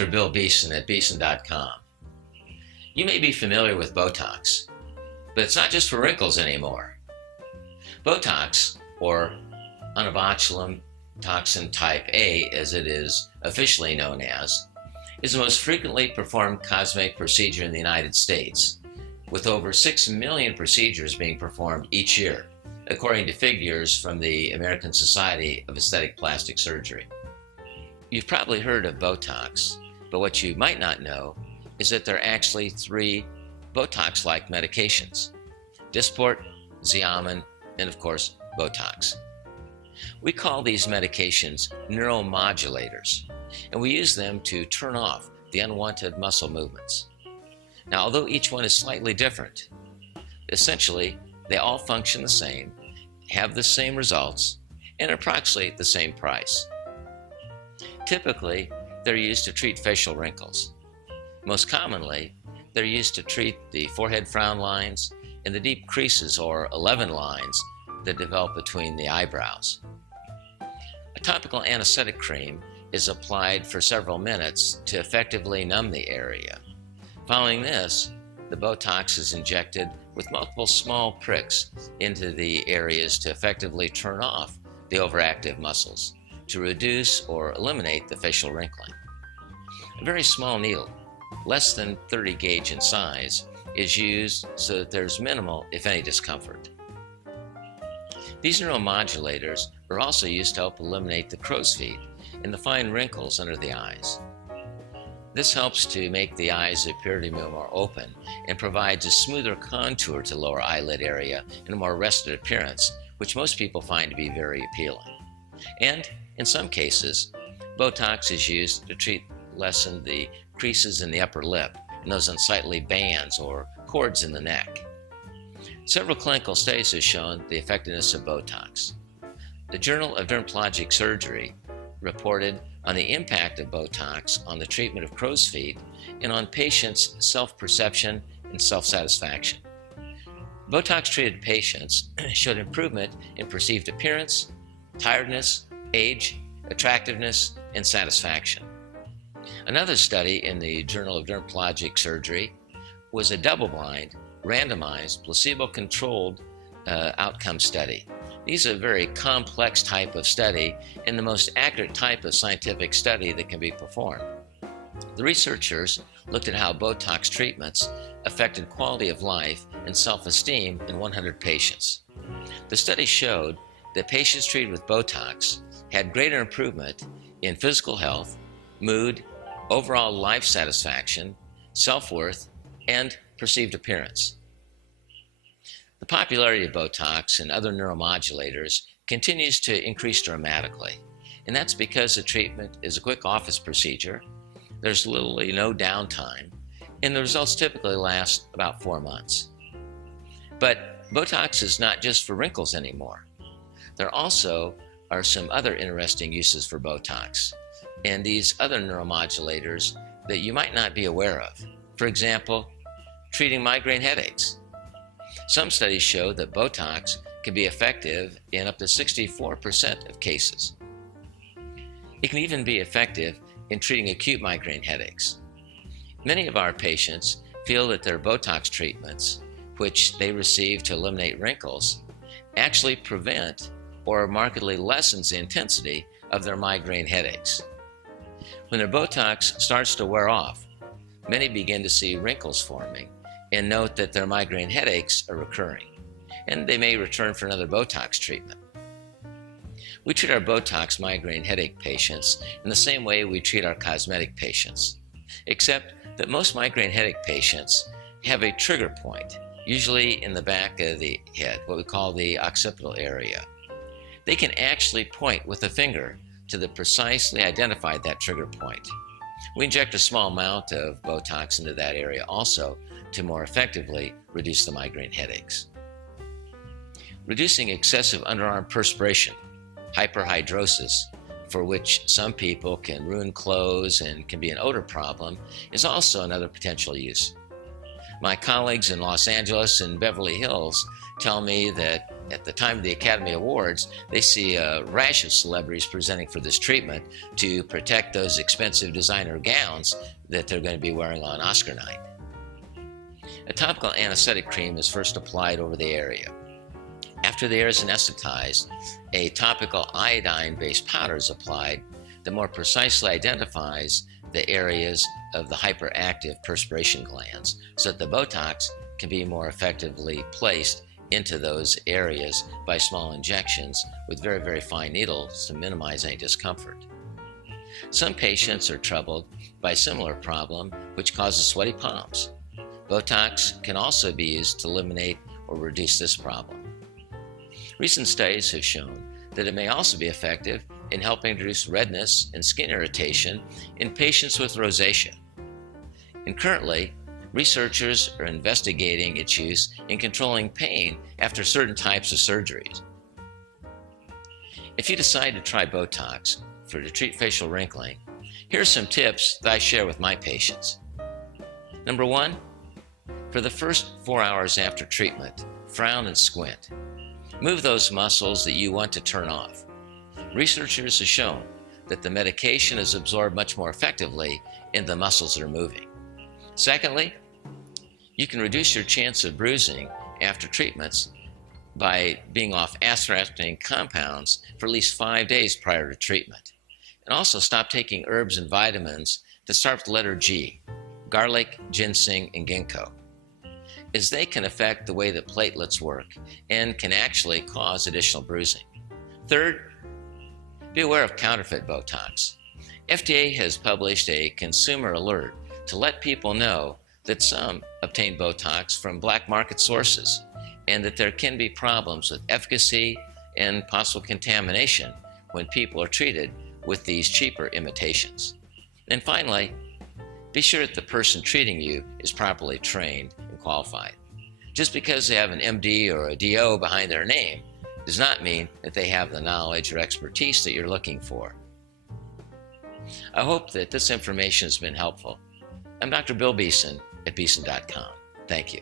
Dr. Bill Beeson at Beeson.com. You may be familiar with Botox, but it's not just for wrinkles anymore. Botox, or onabotulinum toxin type A as it is officially known as, is the most frequently performed cosmetic procedure in the United States, with over 6 million procedures being performed each year, according to figures from the American Society of Aesthetic Plastic Surgery. You've probably heard of Botox, but what you might not know is that there are actually 3 Botox-like medications: Dysport, Xeomin, and of course, Botox. We call these medications neuromodulators, and we use them to turn off the unwanted muscle movements. Now, although each one is slightly different, essentially, they all function the same, have the same results, and approximate the same price. Typically, they're used to treat facial wrinkles. Most commonly, they're used to treat the forehead frown lines and the deep creases or 11 lines that develop between the eyebrows. A topical anesthetic cream is applied for several minutes to effectively numb the area. Following this, the Botox is injected with multiple small pricks into the areas to effectively turn off the overactive muscles to reduce or eliminate the facial wrinkling. A very small needle, less than 30 gauge in size, is used so that there's minimal, if any, discomfort. These neuromodulators are also used to help eliminate the crow's feet and the fine wrinkles under the eyes. This helps to make the eyes appear to be more open and provides a smoother contour to the lower eyelid area and a more rested appearance, which most people find to be very appealing. And in some cases, Botox is used to lessen the creases in the upper lip and those unsightly bands or cords in the neck. Several clinical studies have shown the effectiveness of Botox. The Journal of Dermatologic Surgery reported on the impact of Botox on the treatment of crow's feet and on patients' self-perception and self-satisfaction. Botox-treated patients showed improvement in perceived appearance, tiredness, age, attractiveness, and satisfaction. Another study in the Journal of Dermatologic Surgery was a double-blind, randomized, placebo-controlled outcome study. These are a very complex type of study and the most accurate type of scientific study that can be performed. The researchers looked at how Botox treatments affected quality of life and self-esteem in 100 patients. The study showed that patients treated with Botox had greater improvement in physical health, mood, overall life satisfaction, self-worth, and perceived appearance. The popularity of Botox and other neuromodulators continues to increase dramatically, and that's because the treatment is a quick office procedure, there's literally no downtime, and the results typically last about 4 months. But Botox is not just for wrinkles anymore. There also are some other interesting uses for Botox and these other neuromodulators that you might not be aware of. For example, treating migraine headaches. Some studies show that Botox can be effective in up to 64% of cases. It can even be effective in treating acute migraine headaches. Many of our patients feel that their Botox treatments, which they receive to eliminate wrinkles, actually prevent or markedly lessens the intensity of their migraine headaches. When their Botox starts to wear off, many begin to see wrinkles forming and note that their migraine headaches are recurring, and they may return for another Botox treatment. We treat our Botox migraine headache patients in the same way we treat our cosmetic patients, except that most migraine headache patients have a trigger point, usually in the back of the head, what we call the occipital area. They can actually point with a finger to the precisely identified that trigger point. We inject a small amount of Botox into that area also to more effectively reduce the migraine headaches. Reducing excessive underarm perspiration, hyperhidrosis, for which some people can ruin clothes and can be an odor problem, is also another potential use. My colleagues in Los Angeles and Beverly Hills tell me that at the time of the Academy Awards, they see a rash of celebrities presenting for this treatment to protect those expensive designer gowns that they're going to be wearing on Oscar night. A topical anesthetic cream is first applied over the area. After the area is anesthetized, a topical iodine-based powder is applied that more precisely identifies the areas of the hyperactive perspiration glands so that the Botox can be more effectively placed into those areas by small injections with very, very fine needles to minimize any discomfort. Some patients are troubled by a similar problem which causes sweaty palms. Botox can also be used to eliminate or reduce this problem. Recent studies have shown that it may also be effective in helping reduce redness and skin irritation in patients with rosacea. And currently, researchers are investigating its use in controlling pain after certain types of surgeries. If you decide to try Botox to treat facial wrinkling, here are some tips that I share with my patients. Number 1, for the first 4 hours after treatment, frown and squint. Move those muscles that you want to turn off. Researchers have shown that the medication is absorbed much more effectively in the muscles that are moving. Secondly, you can reduce your chance of bruising after treatments by being off acid-threatening compounds for at least 5 days prior to treatment. And also stop taking herbs and vitamins that start with the letter G, garlic, ginseng, and ginkgo, as they can affect the way that platelets work and can actually cause additional bruising. Third, be aware of counterfeit Botox. FDA has published a consumer alert to let people know that some obtain Botox from black market sources and that there can be problems with efficacy and possible contamination when people are treated with these cheaper imitations. And finally, be sure that the person treating you is properly trained and qualified. Just because they have an MD or a DO behind their name does not mean that they have the knowledge or expertise that you're looking for. I hope that this information has been helpful. I'm Dr. Bill Beeson at Beeson.com. Thank you.